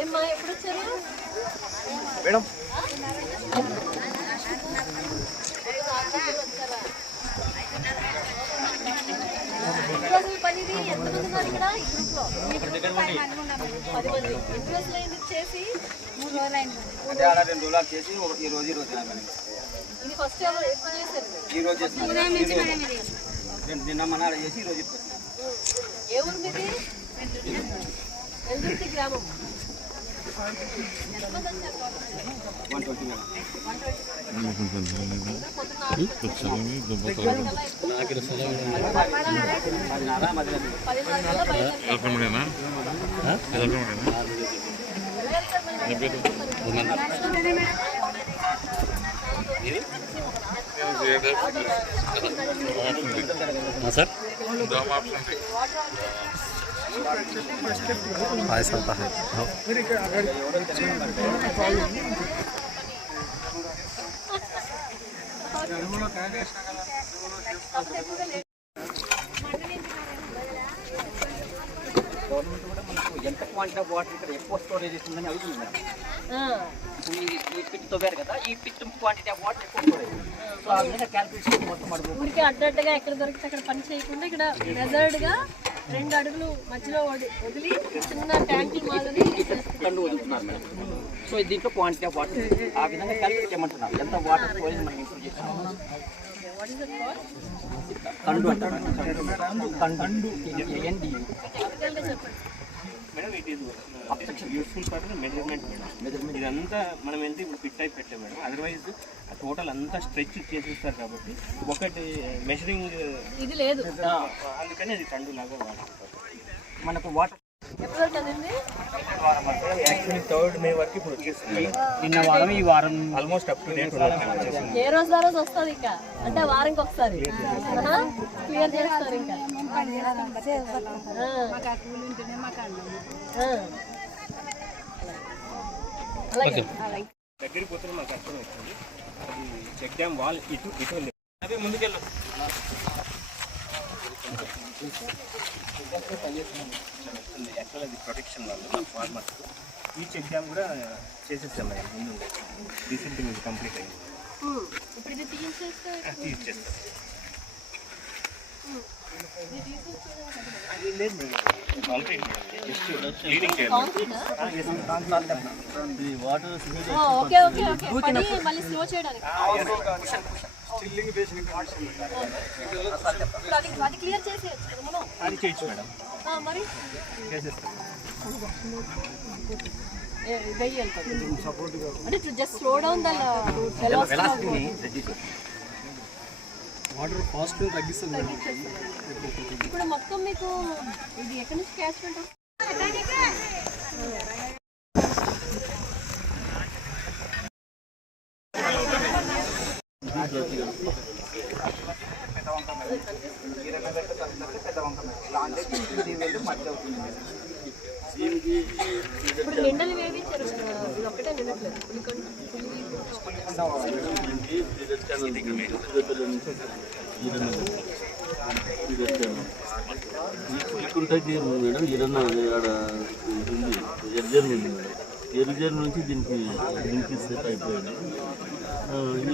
ఏమ్మా ఎప్పుడు వచ్చారు మేడం? పనిది ఎంతమంది ఉన్నారు ఇక్కడ ఈ గ్రూప్ లో? 10 మంది. ఎన్ని రోజులు అయింది చేసి? 3 రోజులు అయింది. అంటే అలా 2 రోజులు చేసి ఈ రోజు ఇది ఫస్ట్ ఎప్పుడు చేశారు? ఈ రోజు నిన్న మన చేసి ఈ రోజు ఏ ఊరు మీది? వెల్దుర్తి గ్రామం. सर ऐसा है ఎంత క్వాంటిటీ ఆఫ్ వాటర్ ఇక్కడ ఎక్కువ స్టోరేజ్ చేస్తుందని అడుగుతుంది మేడం. ఈ పిట్ తవ్వారు కదా, ఈ పిట్ క్వాంటిటీ ఆఫ్ వాటర్ ఎక్కువ స్టోరేజ్. సో ఆ విధంగా క్యాల్కులేషన్ మొత్తం అడుగు ఊరికి అడ్డడ్డగా ఎక్కడ దొరికితే అక్కడ పని చేయకుండా ఇక్కడ మెజర్డ్గా 2 అడుగులు మధ్యలో వదిలి చిన్న ట్యాంకులు మాదిరి కండు వదులుతున్నారు మేడం. సో దీంట్లో క్వాంటిటీ ఆఫ్ వాటర్ ఆ విధంగా క్యాల్కులేట్ చేయమంటున్నారు. ఎంత వాటర్ స్టోరేజ్ మనం ఇంప్రూవ్ చేస్తాం. కండు అంటారు. కండు madam it is useful for measurement madam. ఇదంతా మనం ఎంత ఇప్పుడు ఫిట్ అయి పెట్టాం మేడం. అదర్వైజ్ టోటల్ అంతా స్ట్రెచ్ చేసేస్తారు కాబట్టి ఒకటి మెజరింగ్ ఇది లేదు, అందుకని అది కండు లాగా వాడతారు. మనకు వాటర్ యాక్చువల్లీ 3rd May వరకు ఇప్పుడు వచ్చేస్తుంది. నిన్న వారం ఈ వారం ఆల్మోస్ట్ అప్ టు డేట్ వచ్చేసింది. ఏ రోజు ఆ రోజు వస్తుంది ఇంకా, అంటే వారానికి ఒకసారి క్లియర్ చేస్తారు. ఇంకా దగ్గరికి పోతే మాకు అర్థం వచ్చింది. అది చెక్ డ్యామ్ వాల్ ఇటు అదే ముందుకెళ్ళు. యాక్చువల్ అది ప్రొటెక్షన్ వాళ్ళు ఫార్మర్స్. ఈ చెక్ డ్యామ్ కూడా చేసేస్తాం మేడం. ముందు రీసెంట్ మీకు కంప్లీట్ అయింది. ఇప్పుడు ఇది తీసేస్తాం. అది లేదు మేడం, కాంక్రీట్ జస్ట్ క్లీనింగ్ చేయాలి. ఓకే ఓకే ఓకే మళ్ళీ స్లో చేయడానికి అది క్లియర్ చేసేయచ్చు మనం. అది చేయొచ్చు మేడం, మరి చేసేస్తాం. అంటే just slow down the velocity, water fast తగ్గిస్తుంది. ఇప్పుడు మొత్తం మీకు ఇది ఎక్కడి నుంచి క్యాచ్ ఉంటుంది? ఇప్పుడు నిండలు వేయించారు, ఇది ఒక్కటే నిండట్లేదు. మేడం ఇరన్న ఆడ ఎర్జర్ ఉంది మేడం. ఎర్జర్ నుంచి దీనికి సెట్ అయిపోయింది.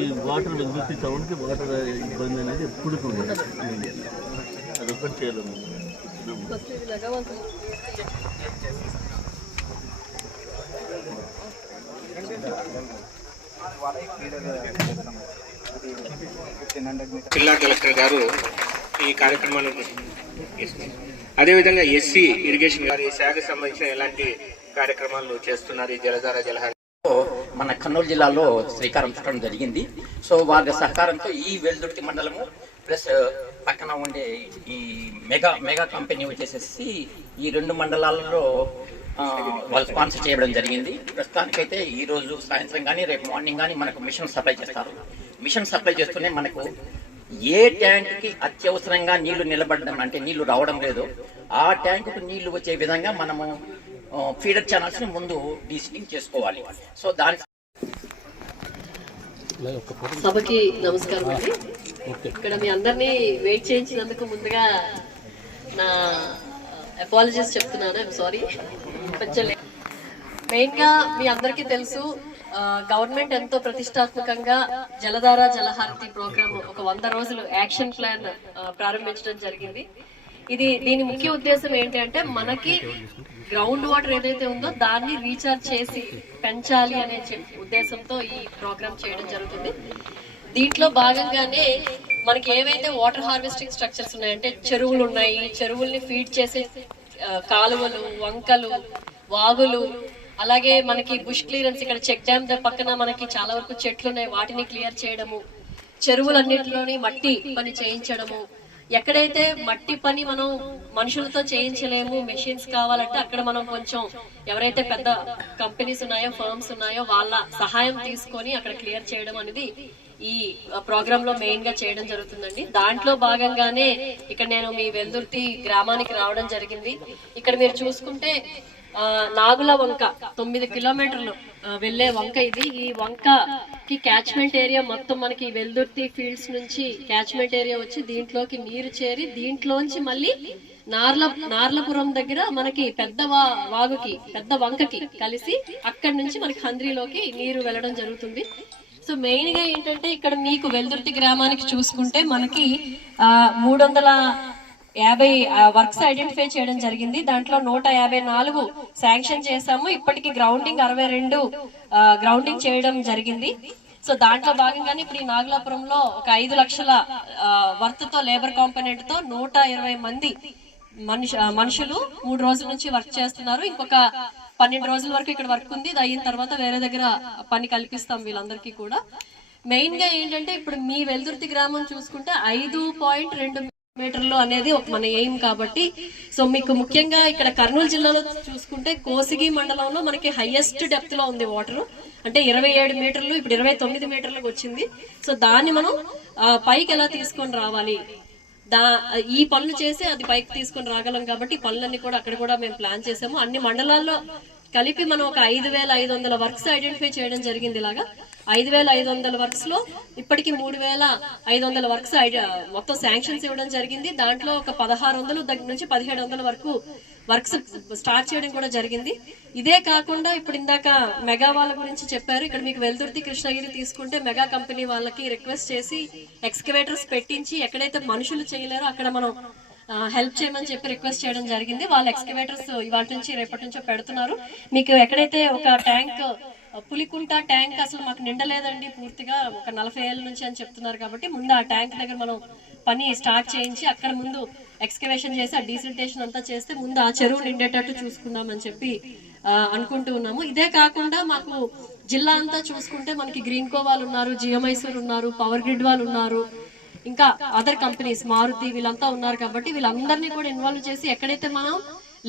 ఈ వాటర్ వెళ్తుంది టౌన్కి వాటర్ ఇబ్బంది అనేది ఎప్పుడు ఉండదు. అదొకటి చేయలేము. జిల్లా కలెక్టర్ గారు ఈ కార్యక్రమాన్ని అదేవిధంగా ఎస్సీ ఇరిగేషన్ గారు ఈ శాఖకు సంబంధించిన ఎలాంటి కార్యక్రమాలు చేస్తున్నారు? ఈ జలధార జలహార మన కర్నూలు జిల్లాలో శ్రీకారం చుట్టడం జరిగింది. సో వారి సహకారంతో ఈ వెల్దుర్తి మండలము ప్లస్ పక్కన ఉండే ఈ మెగా కంపెనీ వచ్చేసేసి ఈ 2 మండలాలలో వాళ్ళు స్పాన్సర్ చేయడం జరిగింది. ప్రస్తుతానికైతే ఈ రోజు సాయంత్రం కానీ రేపు మార్నింగ్ కానీ మనకు మిషన్ సప్లై చేస్తారు. మిషన్ సప్లై చేస్తూనే మనకు ఏ ట్యాంక్కి అత్యవసరంగా నీళ్లు నిలబడడం అంటే నీళ్లు రావడం లేదో ఆ ట్యాంకుకు నీళ్లు వచ్చే విధంగా మనము ఫీడర్ ఛానల్స్ ని ముందు డీసిలింగ్ చేసుకోవాలి. సో దాని సభకి నమస్కారం అండి. ఇక్కడ మీ అందరినీ వెయిట్ చేయించినందుకు ముందుగా నా అపాలజీస్ చెప్తున్నాను. I'm sorry. కొంచెం మెయిన్గా మీ అందరికీ తెలుసు, గవర్నమెంట్ ఎంతో ప్రతిష్టాత్మకంగా జలధార జలహారతి ప్రోగ్రామ్ ఒక 100 రోజులు యాక్షన్ ప్లాన్ ప్రారంభించడం జరిగింది. దీని ముఖ్య ఉద్దేశం ఏంటి అంటే మనకి గ్రౌండ్ వాటర్ ఏదైతే ఉందో దాన్ని రీఛార్జ్ చేసి పెంచాలి అనే ఉద్దేశంతో ఈ ప్రోగ్రామ్ చేయడం జరుగుతుంది. దీంట్లో భాగంగానే మనకి ఏవైతే వాటర్ హార్వెస్టింగ్ స్ట్రక్చర్స్ ఉన్నాయంటే చెరువులు ఉన్నాయి, చెరువుల్ని ఫీడ్ చేసే కాలువలు, వంకలు, వాగులు, అలాగే మనకి బుష్ క్లియరెన్స్, ఇక్కడ చెక్ డ్యామ్ పక్కన మనకి చాలా వరకు చెట్లు ఉన్నాయి, వాటిని క్లియర్ చేయడము, చెరువులన్నిటిలోని మట్టి పని చేయించడము, ఎక్కడైతే మట్టి పని మనం మనుషులతో చేయించలేము, మెషిన్స్ కావాలంటే అక్కడ మనం కొంచెం ఎవరైతే పెద్ద కంపెనీస్ ఉన్నాయో, ఫర్మ్స్ ఉన్నాయో వాళ్ళ సహాయం తీసుకొని అక్కడ క్లియర్ చేయడం అనేది ఈ ప్రోగ్రామ్ లో మెయిన్ గా చేయడం జరుగుతుందండి. దాంట్లో భాగంగానే ఇక్కడ నేను మీ వెల్దుర్తి గ్రామానికి రావడం జరిగింది. ఇక్కడ మీరు చూసుకుంటే నాగుల వంక 9 కిలోమీటర్లు వెళ్లే వంక ఇది. ఈ వంకకి క్యాచ్మెంట్ ఏరియా మొత్తం మనకి వెల్దుర్తి ఫీల్డ్స్ నుంచి క్యాచ్మెంట్ ఏరియా వచ్చి దీంట్లోకి నీరు చేరి దీంట్లోంచి మళ్ళీ నార్లపురం దగ్గర మనకి పెద్ద వాగుకి పెద్ద వంకకి కలిసి అక్కడి నుంచి మనకి హంద్రీలోకి నీరు వెళ్ళడం జరుగుతుంది. సో మెయిన్ గా ఏంటంటే ఇక్కడ మీకు వెల్దుర్తి గ్రామానికి చూసుకుంటే మనకి 350 వర్క్స్ ఐడెంటిఫై చేయడం జరిగింది. దాంట్లో 154 శాంక్షన్ చేశాము. ఇప్పటికి గ్రౌండింగ్ 62 గ్రౌండింగ్ చేయడం జరిగింది. సో దాంట్లో భాగంగానే ఇప్పుడు ఈ నాగలాపురంలో ఒక 5 లక్షల వర్త్ తో లేబర్ కాంపోనెంట్ తో 120 మంది మనుషులు 3 రోజుల నుంచి వర్క్ చేస్తున్నారు. ఇంకొక 12 రోజుల వరకు ఇక్కడ వర్క్ ఉంది. ఇది అయిన తర్వాత వేరే దగ్గర పని కల్పిస్తాం వీళ్ళందరికీ కూడా. మెయిన్ గా ఏంటంటే ఇప్పుడు మీ వెల్దుర్తి గ్రామం చూసుకుంటే 5.2 మీటర్లు అనేది ఒక మన ఎయిమ్ కాబట్టి, సో మీకు ముఖ్యంగా ఇక్కడ కర్నూలు జిల్లాలో చూసుకుంటే కోసిగి మండలంలో మనకి హైయెస్ట్ డెప్త్ లో ఉంది వాటర్, అంటే 27 మీటర్లు, ఇప్పుడు 29 మీటర్లకు వచ్చింది. సో దాన్ని మనం పైకి ఎలా తీసుకొని రావాలి, ఈ పనులు చేసి అది పైకి తీసుకొని రాగలం కాబట్టి ఈ పనులన్నీ కూడా అక్కడ కూడా మేము ప్లాన్ చేసాము. అన్ని మండలాల్లో కలిపి మనం ఒక 5,500 వర్క్స్ ఐడెంటిఫై చేయడం జరిగింది. ఇలాగా 5,500 వర్క్స్ లో ఇప్పటికి 3,500 వర్క్స్ మొత్తం శాంక్షన్స్ ఇవ్వడం జరిగింది. దాంట్లో ఒక 1,600 దగ్గర నుంచి 1,700 వరకు వర్క్స్ స్టార్ట్ చేయడం కూడా జరిగింది. ఇదే కాకుండా ఇప్పుడు ఇందాక మెగా వాళ్ళ గురించి చెప్పారు. ఇక్కడ మీకు వెల్దుర్తి కృష్ణగిరి తీసుకుంటే మెగా కంపెనీ వాళ్ళకి రిక్వెస్ట్ చేసి ఎక్స్కవేటర్స్ పెట్టించి ఎక్కడైతే మనుషులు చేయలేరో అక్కడ మనం హెల్ప్ చేయమని చెప్పి రిక్వెస్ట్ చేయడం జరిగింది. వాళ్ళ ఎక్స్కవేటర్స్ ఇవాళ నుంచి రేపటి నుంచో పెడుతున్నారు. మీకు ఎక్కడైతే ఒక ట్యాంక్ పులికుంట ట్యాంక్ అసలు మాకు నిండలేదండి పూర్తిగా ఒక 40 ఏళ్ళ నుంచి అని చెప్తున్నారు కాబట్టి ముందు ఆ ట్యాంక్ దగ్గర మనం పని స్టార్ట్ చేయించి అక్కడ ముందు ఎక్స్కవేషన్ చేసి ఆ డీసిల్టేషన్ అంతా చేస్తే ముందు ఆ చెరువు నిండేటట్టు చూసుకుందామని చెప్పి అనుకుంటూ ఉన్నాము. ఇదే కాకుండా మాకు జిల్లా అంతా చూసుకుంటే మనకి గ్రీన్ కో వాళ్ళు ఉన్నారు, జియోమైసూర్ ఉన్నారు, పవర్ గ్రిడ్ వాళ్ళు ఉన్నారు, ఇంకా అదర్ కంపెనీస్ మారుతి వీళ్ళంతా ఉన్నారు కాబట్టి వీళ్ళందరినీ కూడా ఇన్వాల్వ్ చేసి ఎక్కడైతే మనం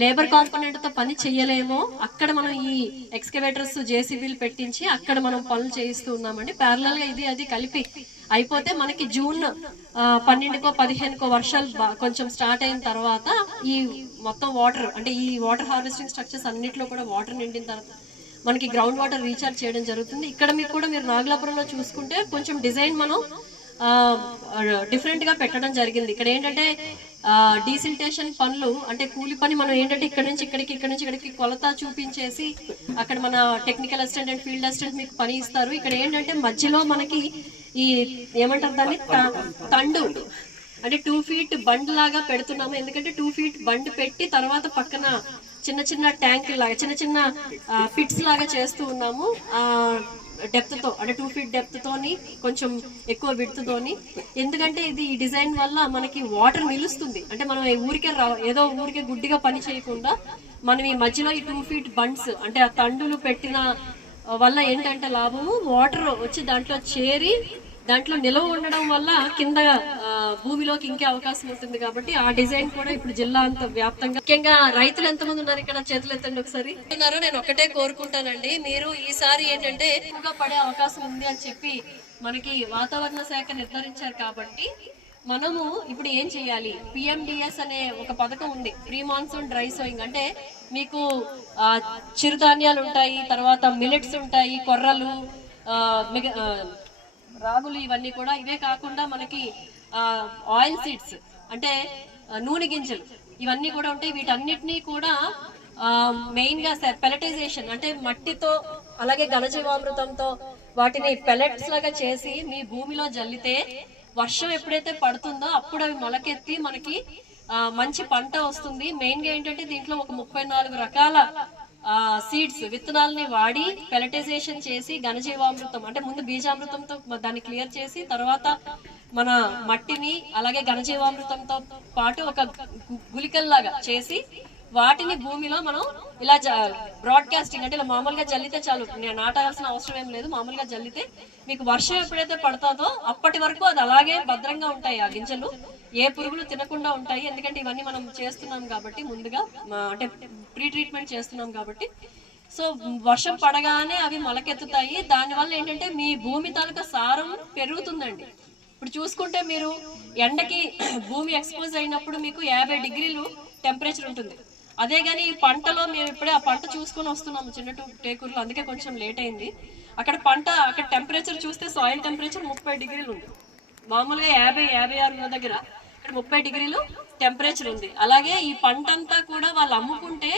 లేబర్ కాంపోనెంట్ తో పని చెయ్యలేమో అక్కడ మనం ఈ ఎక్స్కవేటర్స్ జేసీబీలు పెట్టించి అక్కడ మనం పనులు చేయిస్తూ ఉన్నామండి. ప్యారలల్ గా అది కలిపి అయిపోతే మనకి జూన్ 12కో 15కో వర్షాలు కొంచెం స్టార్ట్ అయిన తర్వాత ఈ మొత్తం వాటర్ అంటే ఈ వాటర్ హార్వెస్టింగ్ స్ట్రక్చర్స్ అన్నిట్లో కూడా వాటర్ నిండిన తర్వాత మనకి గ్రౌండ్ వాటర్ రీఛార్జ్ చేయడం జరుగుతుంది. ఇక్కడ మీకు కూడా మీరు నాగలాపురంలో చూసుకుంటే కొంచెం డిజైన్ మనం డిఫరెంట్ గా పెట్టడం జరిగింది. ఇక్కడ ఏంటంటే డీసిల్టేషన్ పనులు అంటే కూలి పని మనం ఏంటంటే ఇక్కడ నుంచి ఇక్కడికి కొలత చూపించేసి అక్కడ మన technical assistant and field assistant మీకు పని ఇస్తారు. ఇక్కడ ఏంటంటే మధ్యలో మనకి ఈ ఏమంటారు దాన్ని తండు అంటే 2 ఫీట్ బండ్ లాగా పెడుతున్నాము. ఎందుకంటే 2 ఫీట్ బండ్ పెట్టి తర్వాత పక్కన చిన్న ట్యాంక్ లాగా చిన్న ఫిట్స్ లాగా చేస్తూ ఉన్నాము. డెప్త్ తో అంటే 2 ఫీట్ డెప్త్ తోని కొంచెం ఎక్కువ విడ్త్ తోని. ఎందుకంటే ఇది ఈ డిజైన్ వల్ల మనకి వాటర్ నిలుస్తుంది. అంటే మనం ఏదో ఊరికే గుడ్డిగా పని చేయకుండా మనం ఈ మధ్యలో ఈ 2 ఫీట్ బండ్స్ అంటే ఆ తండులు పెట్టిన వల్ల ఏంటంటే లాభము వాటర్ వచ్చి దాంట్లో చేరి దాంట్లో నిలవ ఉండడం వల్ల కింద భూమిలోకి ఇంకే అవకాశం ఉంటుంది కాబట్టి ఆ డిజైన్ కూడా ఇప్పుడు జిల్లా అంత వ్యాప్తంగా ముఖ్యంగా రైతులు ఎంతమంది ఉన్నారు ఇక్కడ చేతులు ఎత్తండి ఒకసారి. నేను ఒకటే కోరుకుంటానండి, మీరు ఈసారి ఏంటంటే ఎక్కువగా పడే అవకాశం ఉంది అని చెప్పి మనకి వాతావరణ శాఖ నిర్ధారించారు కాబట్టి మనము ఇప్పుడు ఏం చేయాలి, పిఎండిఎస్ అనే ఒక పథకం ఉంది, ప్రీ మాన్సూన్ డ్రై సోయింగ్. అంటే మీకు చిరుధాన్యాలు ఉంటాయి, తర్వాత మిల్లెట్స్ ఉంటాయి, కొర్రలు, రాగులు, ఇవన్నీ కూడా. ఇవే కాకుండా మనకి ఆయిల్ సీడ్స్ అంటే నూనె గింజలు ఇవన్నీ కూడా ఉంటాయి. వీటన్నిటినీ కూడా మెయిన్ గా పెలటైజేషన్ అంటే మట్టితో అలాగే ఘనజీవామృతంతో వాటిని పెలెట్స్ లాగా చేసి మీ భూమిలో జల్లితే వర్షం ఎప్పుడైతే పడుతుందో అప్పుడు అవి మొలకెత్తి మనకి మంచి పంట వస్తుంది. మెయిన్ గా ఏంటంటే దీంట్లో ఒక 34 రకాల సీడ్స్ విత్తనాలని వాడి పెలటైజేషన్ చేసి ఘనజీవామృతం అంటే ముందు బీజామృతంతో దాన్ని క్లియర్ చేసి తర్వాత మన మట్టిని అలాగే ఘనజీవామృతంతో పాటు ఒక గుళికల్లాగా చేసి వాటిని భూమిలో మనం ఇలా బ్రాడ్కాస్టింగ్ అంటే ఇలా మామూలుగా జల్లితే చాలు, నాటాల్సిన అవసరం ఏం లేదు. మామూలుగా జల్లితే మీకు వర్షం ఎప్పుడైతే పడుతుందో అప్పటి వరకు అది అలాగే భద్రంగా ఉంటాయి. ఆ గింజలు ఏ పురుగులు తినకుండా ఉంటాయి. ఎందుకంటే ఇవన్నీ మనం చేస్తున్నాం కాబట్టి, ముందుగా అంటే ప్రీ ట్రీట్మెంట్ చేస్తున్నాం కాబట్టి. సో వర్షం పడగానే అవి మొలకెత్తుతాయి. దానివల్ల ఏంటంటే మీ భూమి తాలూకా సారం పెరుగుతుందండి. ఇప్పుడు చూసుకుంటే మీరు ఎండకి భూమి ఎక్స్పోజ్ అయినప్పుడు మీకు 50 డిగ్రీలు టెంపరేచర్ ఉంటుంది. అదే కానీ ఈ పంటలో మేము ఇప్పుడే ఆ పంట చూసుకొని వస్తున్నాము చిన్న టేకూరులో, అందుకే కొంచెం లేట్ అయింది. అక్కడ టెంపరేచర్ చూస్తే సాయిల్ టెంపరేచర్ 30 డిగ్రీలు ఉంది. మామూలుగా 50-56 ఉన్న దగ్గర ఇక్కడ 30 డిగ్రీలు టెంపరేచర్ ఉంది. అలాగే ఈ పంట అంతా కూడా వాళ్ళు అమ్ముకుంటే